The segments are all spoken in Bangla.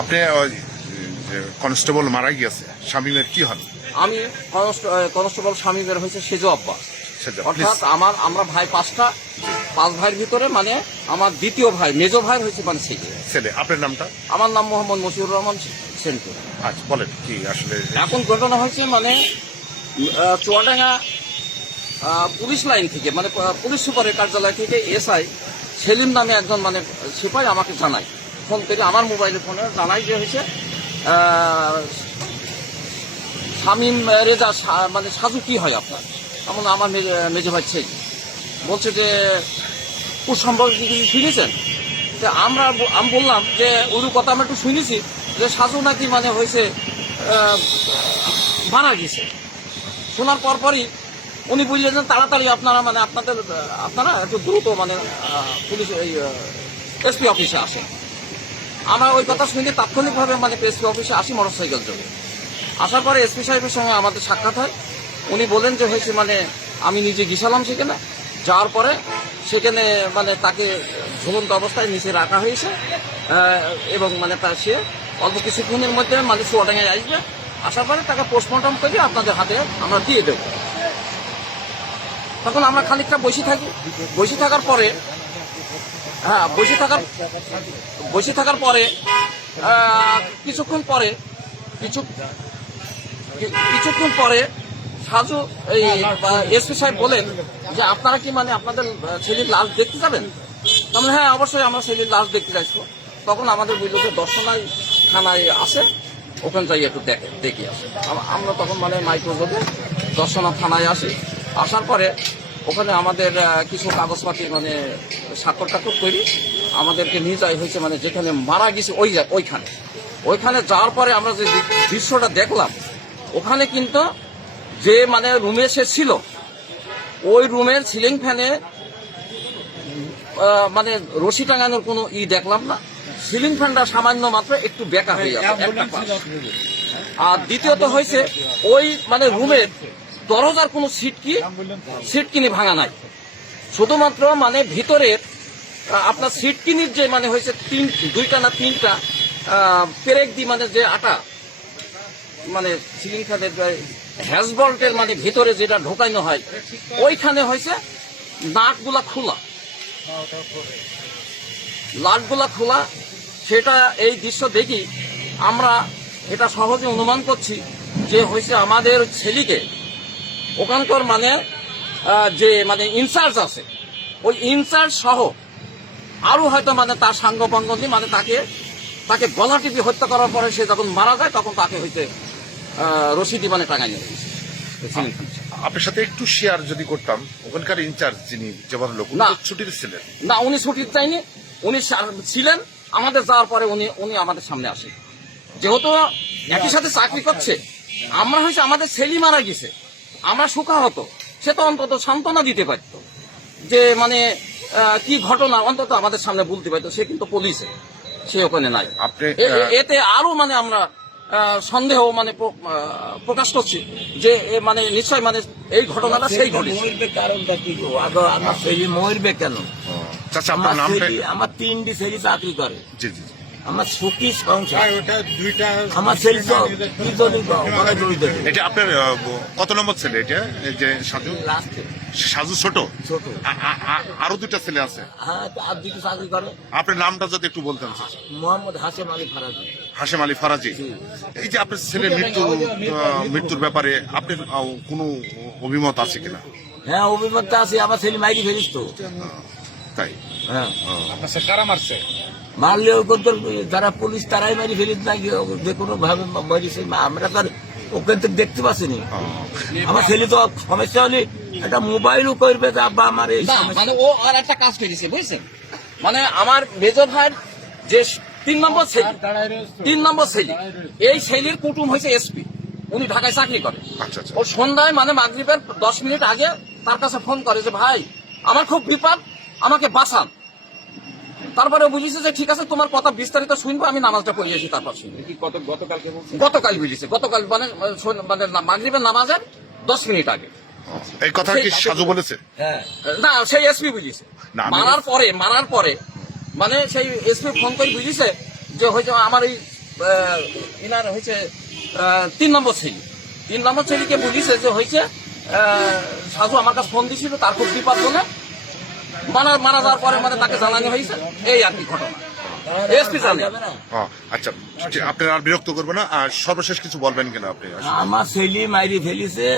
আপনি কনস্টেবল মারা গিয়েছে শামীমের কি হন আমি কনস্টেবল স্বামীদের হয়েছে সেজো আব্বাস সেটা অর্থাৎ আমার আমরা ভাই পাঁচটা পাঁচ ভাইয়ের ভিতরে মানে আমার দ্বিতীয় ভাই মেজো ভাই হয়েছে মানে সেজে ছেলে আপনার নামটা? আমার নাম মোহাম্মদ মশিউর রহমান সেন্টু আচ্ছা বলেন কি আসলে? এখন ঘটনা হয়েছে মানে চুয়াডাঙ্গা পুলিশ লাইন থেকে মানে পুলিশ সুপারের কার্যালয় থেকে এসআই সেলিম নামে একজন মানে সিপাই আমাকে জানায়। ফোন করে আমার মোবাইলে ফোনে, জানাই যে হয়েছে শামীম রেজা মানে সাজু কি হয় আপনার? এমন আমার মেজ- ভাই ছেলে। বলছে যে কুসম্পর্ক কি শুনেছেন? তা আমরা আমি বললাম যে ওর কথা আমরা একটু শুনেছি যে, সাজু নাকি মানে হয়েছে মারা গেছে। শোনার পর পরই উনি বললেন যে, তাড়াতাড়ি আপনারা মানে আপনাদের, আপনারা একটু দ্রুত মানে পুলিশ, এই এসপি অফিসে আসেন। আমরা ওই কথা শুনে তাৎক্ষণিকভাবে মানে এসপি অফিসে আসি মোটরসাইকেল চলে আসার পরে এসপি সাহেবের সঙ্গে আমাদের সাক্ষাৎ হয়। উনি বলেন যে, হয়েছে মানে আমি নিজে গিয়েছিলাম সেখানে। যাওয়ার পরে সেখানে মানে তাকে ঝুলন্ত অবস্থায় নিচে রাখা হয়েছে। এবং মানে তার সে অল্প কিছুক্ষণের মধ্যে মানে চুয়াডাঙ্গায় আসবে। আসার পরে তাকে পোস্টমর্টম করে আপনাদের হাতে আমরা দিয়ে দেবো। তখন আমরা খানিকটা বসে থাকি। বসে থাকার পরে হ্যাঁ বসে থাকার বসে থাকার পরে কিছুক্ষণ পরে, কিছু কিছুক্ষণ পরে সাজু এই এসপি সাহেব বলেন যে আপনারা কি মানে আপনাদের ছেলের লাশ দেখতে যাবেন? তাহলে হ্যাঁ অবশ্যই আমরা ছেলের লাশ দেখতে যাইছো তখন আমাদের বলল যে দর্শনায় থানায় আসে, ওখানে যাই একটু দেখে দেখি আসে। আমরা তখন মানে মাইক্রোজোগে দর্শনা থানায় আসি। আসার পরে ওখানে আমাদের কিছু কাগজপাতি মানে স্বাক্ষর টাক্ষর করি আমাদেরকে নিয়ে যাই হয়েছে মানে যেখানে মারা গেছে ওই ওইখানে। ওইখানে যাওয়ার পরে আমরা যে দৃশ্যটা দেখলাম ওখানে কিন্তু যে মানে রুমে সে ছিল ওই রুমের সিলিং ফ্যানে মানে রশি টাঙানোর কোনো ই দেখলাম না। সিলিং ফ্যানটা সামান্য মাত্র একটু বেকা হয়ে যাবে আর দ্বিতীয়ত হয়েছে ওই মানে রুমের দরজার কোনো সিটকি সিটকিনি ভাঙা নাই। শুধুমাত্র মানে ভিতরের আপনার সিটকিনির যে মানে হয়েছে তিন, দুইটা না তিনটা পেরেক দি মানে যে আটা মানে সিলিং ফ্যানের হ্যাজবল্টের মানে ভিতরে যেটা ঢোকানো হয়, ওইখানে হয়েছে নাটগুলা খোলা। লাটগুলা খোলা, সেটা এই দৃশ্য দেখি আমরা এটা সহজে অনুমান করছি যে হয়েছে আমাদের ছেলেকে ওখানকার মানে যে মানে ইনচার্জ আছে। ওই ইনচার্জ সহ আরও হয়তো মানে তার সাঙ্গপাঙ্গ মানে তাকে তাকে গলা টিপি হত্যা করার পরে সে যখন মারা যায় তখন তাকে হইতে রশিদি মানে টাঙাই নিয়ে আপনার সাথে একটু শেয়ার যদি করতাম ওখানকার ইনচার্জ যিনি জবান লোক না। ছুটির ছিলেন। না উনি ছুটির চাইনি উনি ছিলেন। আমাদের যাওয়ার পরে উনি উনি আমাদের সামনে আসে যেহেতু একই সাথে চাকরি করছে আমরা হয়েছে আমাদের ছেলে মারা গেছে। আমরা সুখা হতো। সে তো অন্তত সান্ত্বনা দিতে পারত। যে মানে আহ, কি ঘটনা অন্তত আমাদের সামনে বলতে পারতো। সে কিন্তু পুলিশে। সে ওখানে নাই। এতে আরও মানে আমরা আহ, সন্দেহ মানে আহ, প্রকাশ করছি যে এ মানে নিশ্চয় মানে এই ঘটনাটা সেই মরবে কারণটা কি গো? আমার ছেলে মরবে কেন? চাচা আমার তিনটি ছেলে চাকরি করে। জি জি। আমার সুখী সংসার। আমার ছেলে তো কি জড়িত এটা আপনার কত নম্বর ছেলে এটা? যে সাজু? সাজু ছোট? ছোট। আরও দুটা ছেলে আছে। হ্যাঁ আর দুটো চাকরি করে। আপনার নামটা যদি একটু বলতেন। মোহাম্মদ হাসেম আলী ফারাজি। হাশেম আলী ফারাজি। এই যে আপনার ছেলে মৃত্যু আহ, মৃত্যুর ব্যাপারে আপনার কোনো অভিমত আছে কিনা? হ্যাঁ অভিমতটা আছে আমার ছেলে মাইরি ফেলিস তো। তাই। হ্যাঁ। আহ, মারলেও কিন্তু যারা পুলিশ তারাই মারি ফেলিস না যে কোনো ভাবে মারিছে আমরা তো আর ওখান থেকে দেখতে পাচ্ছিনি। আহ, আমার ছেলে তো সমস্যা হলে একটা মোবাইলও করবে আব্বা আমার এই মানে ও আর একটা কাজ করেছে বুঝছেন? মানে আমার মেজর ভাইয়ের যে তিন নম্বর ছেলে তিন নম্বর ছেলে এই ছেলের কুটুম হয়েছে এসপি। উনি ঢাকায় চাকরি করে। আচ্ছা আচ্ছা। ও সন্ধ্যায় মানে মাগরীবের দশ মিনিট আগে তার কাছে ফোন করে যে ভাই আমার খুব বিপদ আমাকে বাঁচান। তারপরে বুঝেছে যে ঠিক আছে তোমার কথা বিস্তারিত শুনব আমি নামাজটা পড়িয়েছি তারপর শুনব। গতকাল বুঝেছে গতকাল মানে মানে মাগরীবের নামাজের দশ মিনিট আগে। এই কথা কি সাজু বলেছে? হ্যাঁ। না সেই এসপি বুঝিছে। মারার পরে মারার পরে মানে সেই এসপি ফোন করে বুঝিছে যে হয়তো আমার এই আহ, ইনার হয়েছে আহ, তিন নম্বর ছেলে। তিন নম্বর ছেলেকে বুঝিয়েছে যে হয়েছে আহ, সাজু আমার কাছে ফোন দিছিল তার খুব বিপদ মারা মারা যাওয়ার পরে মানে তাকে জানানো হয়েছে। এই আর কি ঘটনা। এসপি জানে। আচ্ছা আপনার আর বিরক্ত করবে না। আর সর্বশেষ কিছু বলবেন কিনা আপনি? আমার ছেলে মাইরি ফেলিছে।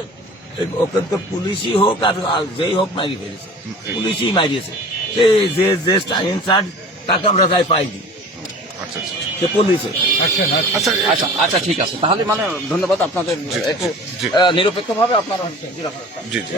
ওকে তো পুলিশই হোক আর যেই হোক মাইরি ফেলেছে। পুলিশই মারিয়েছে সে যে যে ইনচার্জ তাকে আমরা যাই পাইনি আচ্ছা আচ্ছা সে পুলিশে। আচ্ছা আচ্ছা। আচ্ছা ঠিক আছে। তাহলে মানে ধন্যবাদ আপনাদের। একটু নিরপেক্ষভাবে আপনারা জি জি।